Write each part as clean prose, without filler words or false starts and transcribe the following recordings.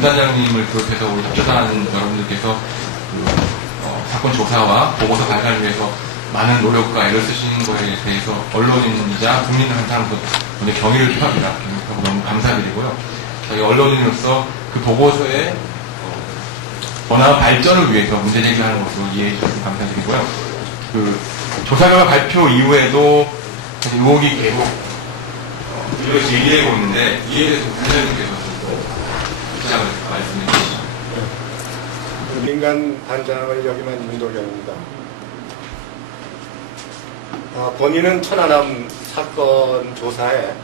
본단장님을 비롯해서 우리 협조단 여러분들께서 사건 조사와 보고서 발간을 위해서 많은 노력과 애를 쓰시는 거에 대해서 언론인이자 국민한테로서 굉장히 경의를 표합니다. 경의하고 너무 감사드리고요. 저희 언론인으로서 그 보고서의 원활한 발전을 위해서 문제 제기하는 것으로 이해해 주셔서 감사드리고요. 그 조사 결과 발표 이후에도 사실 의혹이 계속 이것이 얘기되고 있는데 이에 대해서 본단장님께서 입장을 말씀해 주시죠. 민간 단장을 역임한 윤도경입니다. 본인은 천안함 사건 조사에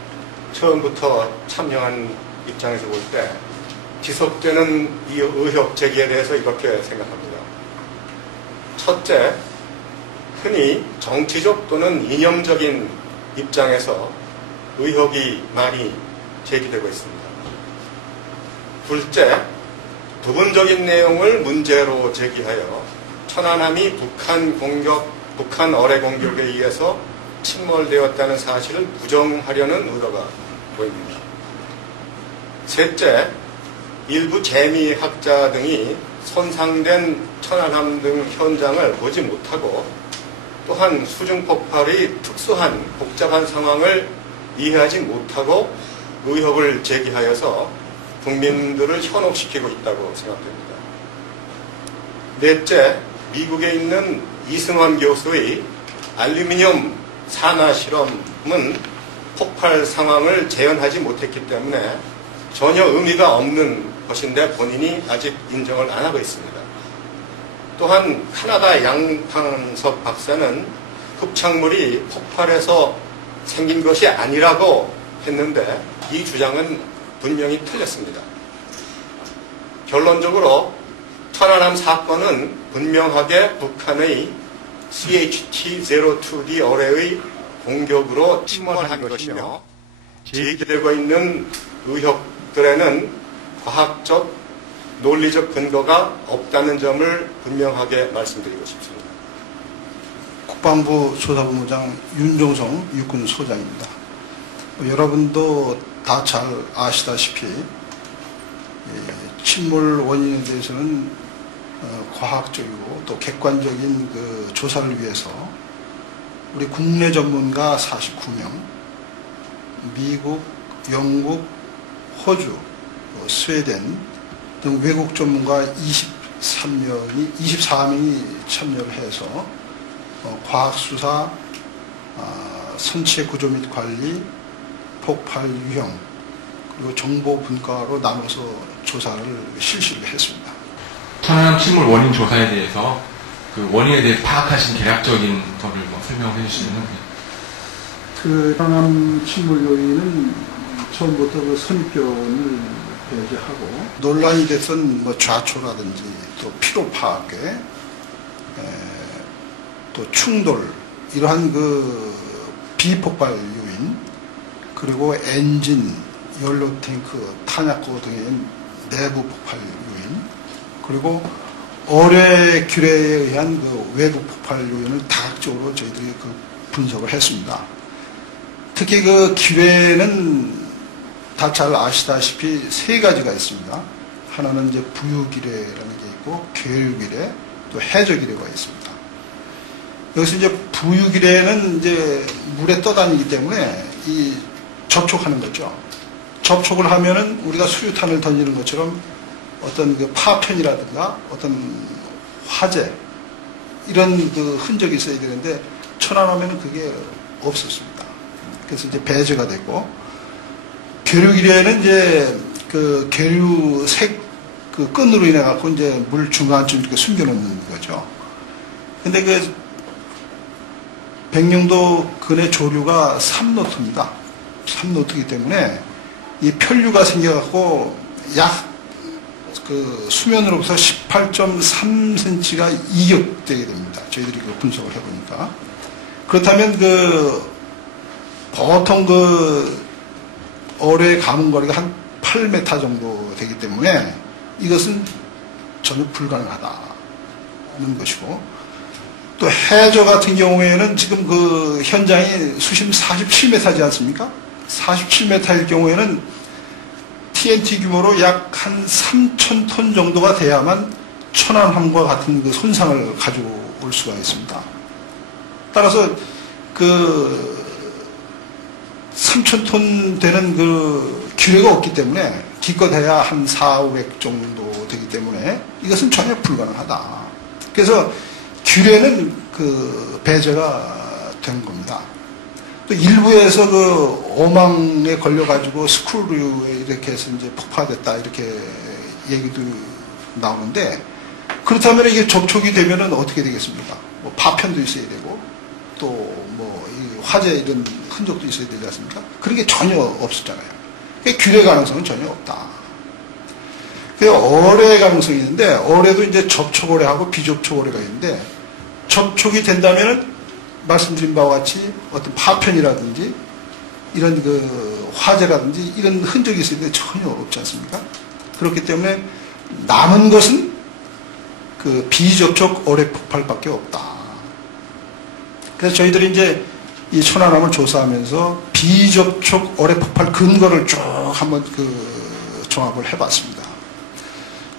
처음부터 참여한 입장에서 볼 때 지속되는 이 의혹 제기에 대해서 이렇게 생각합니다. 첫째, 흔히 정치적 또는 이념적인 입장에서 의혹이 많이 제기되고 있습니다. 둘째, 부분적인 내용을 문제로 제기하여 천안함이 북한 어뢰 공격에 의해서 침몰되었다는 사실을 부정하려는 의도가 보입니다. 셋째, 일부 재미학자 등이 손상된 천안함 등 현장을 보지 못하고 또한 수중폭발의 특수한 복잡한 상황을 이해하지 못하고 의혹을 제기하여서 국민들을 현혹시키고 있다고 생각됩니다. 넷째, 미국에 있는 이승환 교수의 알루미늄 산화 실험은 폭발 상황을 재현하지 못했기 때문에 전혀 의미가 없는 것인데 본인이 아직 인정을 안 하고 있습니다. 또한 카나다 양판석 박사는 흡착물이 폭발해서 생긴 것이 아니라고 했는데 이 주장은 분명히 틀렸습니다. 결론적으로 천안함 사건은 분명하게 북한의 CHT-02D 어뢰의 공격으로 침몰한 것이며 제기되고 있는 의혹들에는 과학적, 논리적 근거가 없다는 점을 분명하게 말씀드리고 싶습니다. 국방부 조사본부장 윤종성 육군소장입니다. 여러분도 다 잘 아시다시피 침몰 원인에 대해서는 과학적이고 또 객관적인 그 조사를 위해서 우리 국내 전문가 49명, 미국, 영국, 호주, 스웨덴 등 외국 전문가 24명이 참여를 해서 과학수사, 선체 구조 및 관리, 폭발 유형, 그리고 정보 분과로 나눠서 조사를 실시를 했습니다. 천안함 침몰 원인 조사에 대해서 그 원인에 대해 파악하신 대략적인 거를 설명해 주시면. 그 천안함 침몰 요인은 처음부터 그 선입견을 배제하고 논란이 됐던 뭐 좌초라든지 또 피로 파괴, 또 충돌 이러한 그 비폭발 요인, 그리고 엔진, 연료 탱크, 탄약고 등의 내부 폭발 요인, 그리고 어뢰 규례에 의한 그 외부 폭발 요인을 다각적으로 저희들이 그 분석을 했습니다. 특히 그 규례는 다 잘 아시다시피 세 가지가 있습니다. 하나는 이제 부유기례라는 게 있고, 계율기례, 또 해저기례가 있습니다. 여기서 이제 부유기례는 이제 물에 떠다니기 때문에 이 접촉하는 거죠. 접촉을 하면은 우리가 수류탄을 던지는 것처럼 어떤 그 파편이라든가 어떤 화재 이런 그 흔적이 있어야 되는데 천안함에는 그게 없었습니다. 그래서 이제 배제가 되고, 계류기례는 이제 그 계류색 그 끈으로 인해 갖고 이제 물 중간쯤 이렇게 숨겨놓는 거죠. 근데 그 백령도 근의 조류가 3노트입니다. 3노트이기 때문에 이 편류가 생겨갖고 약 그 수면으로부터 18.3cm가 이격되게 됩니다. 저희들이 그 분석을 해보니까. 그렇다면 그 보통 그 어뢰의 감은거리가 한 8m 정도 되기 때문에 이것은 전혀 불가능하다는 것이고, 또 해저 같은 경우에는 지금 그 현장이 수심 47m지 않습니까? 47m일 경우에는 TNT 규모로 약 한 3,000톤 정도가 돼야만 천안함과 같은 그 손상을 가지고 올 수가 있습니다. 따라서 그 3,000톤 되는 그 규례가 없기 때문에 기껏해야 한 400, 500 정도 되기 때문에 이것은 전혀 불가능하다. 그래서 규례는 그 배제가 된 겁니다. 또 일부에서 그 어망에 걸려가지고 스크류에 이렇게 해서 이제 폭파됐다 이렇게 얘기도 나오는데, 그렇다면 이게 접촉이 되면은 어떻게 되겠습니까? 뭐 파편도 있어야 되고 또 뭐 화재 이런 흔적도 있어야 되지 않습니까? 그런 게 전혀 없었잖아요. 그러니까 규례 가능성은 전혀 없다. 어뢰 가능성이 있는데, 어뢰도 이제 접촉 어뢰하고 비접촉 어뢰가 있는데, 접촉이 된다면은 말씀드린 바와 같이 어떤 파편이라든지 이런 그 화재라든지 이런 흔적이 있을 때 전혀 없지 않습니까? 그렇기 때문에 남은 것은 그 비접촉 어뢰 폭발밖에 없다. 그래서 저희들이 이제 이 천안함을 조사하면서 비접촉 어뢰 폭발 근거를 쭉 한번 그 종합을 해봤습니다.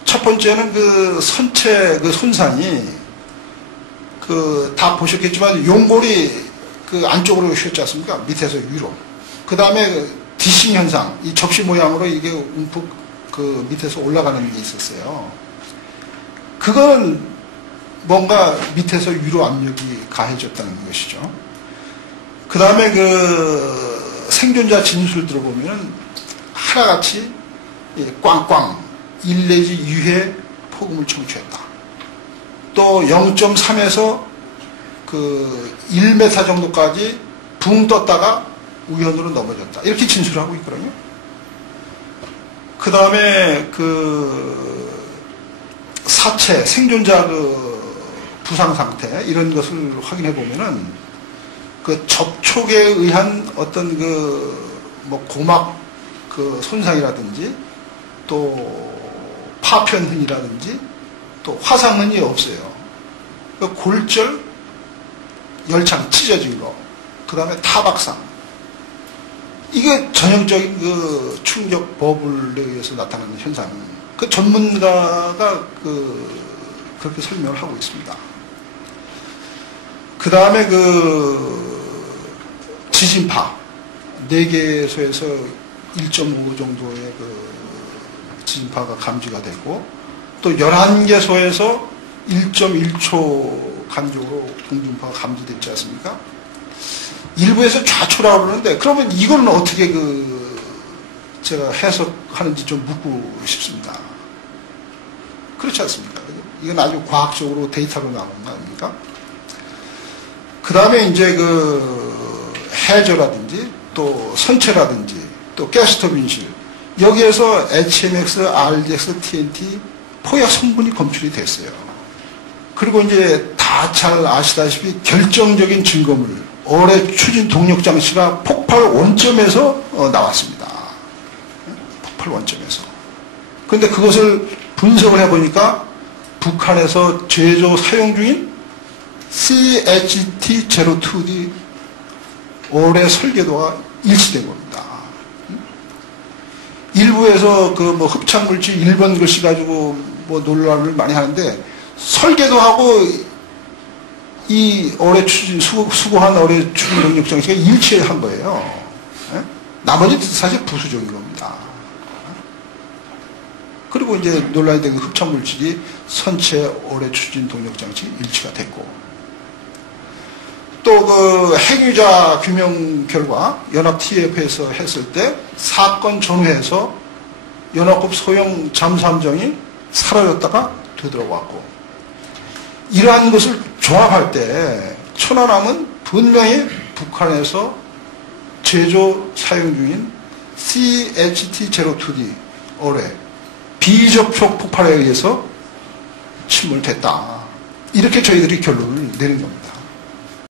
첫 번째는 그 선체 그 손상이 그 다 보셨겠지만 용골이 그 안쪽으로 휘었지 않습니까? 밑에서 위로. 그 다음에 그 디싱 현상, 이 접시 모양으로 이게 움푹 그 밑에서 올라가는 게 있었어요. 그건 뭔가 밑에서 위로 압력이 가해졌다는 것이죠. 그 다음에 그 생존자 진술 들어보면은 하나같이 꽝꽝 1 내지 2회 폭음을 청취했다. 또 0.3에서 그 1m 정도까지 붕 떴다가 우연으로 넘어졌다. 이렇게 진술을 하고 있거든요. 그 다음에 그 사체, 생존자 그 부상 상태, 이런 것을 확인해 보면은 그 접촉에 의한 어떤 그 뭐 고막 그 손상이라든지 또 파편흔이라든지 또 화상흔이 없어요. 그 골절, 열창, 찢어진 거, 그 다음에 타박상. 이게 전형적인 그 충격 버블에 의해서 나타나는 현상. 그 전문가가 그렇게 설명을 하고 있습니다. 그 다음에 그 지진파 4개소에서 1.5 정도의 그 지진파가 감지가 되고, 또 11개소에서 1.1초 간격으로 공중파가 감지됐지 않습니까? 일부에서 좌초라고 그러는데, 그러면 이거는 어떻게 제가 해석하는지 좀 묻고 싶습니다. 그렇지 않습니까? 이건 아주 과학적으로 데이터로 나오는 거 아닙니까? 그 다음에 이제 해저라든지 또 선체라든지 또 가스터빈실, 여기에서 HMX, RDX, TNT 포약 성분이 검출이 됐어요. 그리고 이제 다 잘 아시다시피 결정적인 증거물, 어뢰 추진 동력 장치가 폭발 원점에서 나왔습니다. 폭발 원점에서. 그런데 그것을 분석을 해보니까 북한에서 제조 사용 중인 CHT-02D 어뢰 설계도가 일치된 겁니다. 일부에서 그 뭐 흡착물질 1번 글씨 가지고 뭐 논란을 많이 하는데, 설계도하고 이 어뢰 추진, 수거한 어뢰 추진 동력 장치가 일치한 거예요. 나머지 사실 부수적인 겁니다. 그리고 이제 논란이 된 흡착물질이 선체 어뢰 추진 동력 장치 일치가 됐고, 또 그 핵유자 규명 결과 연합 TF에서 했을 때 사건 전후에서 연합급 소형 잠수함정이 사라졌다가 되돌아왔고, 이러한 것을 종합할 때 천안함은 분명히 북한에서 제조 사용 중인 CHT-02D 어뢰 비접촉 폭발에 의해서 침몰됐다. 이렇게 저희들이 결론을 내린 겁니다.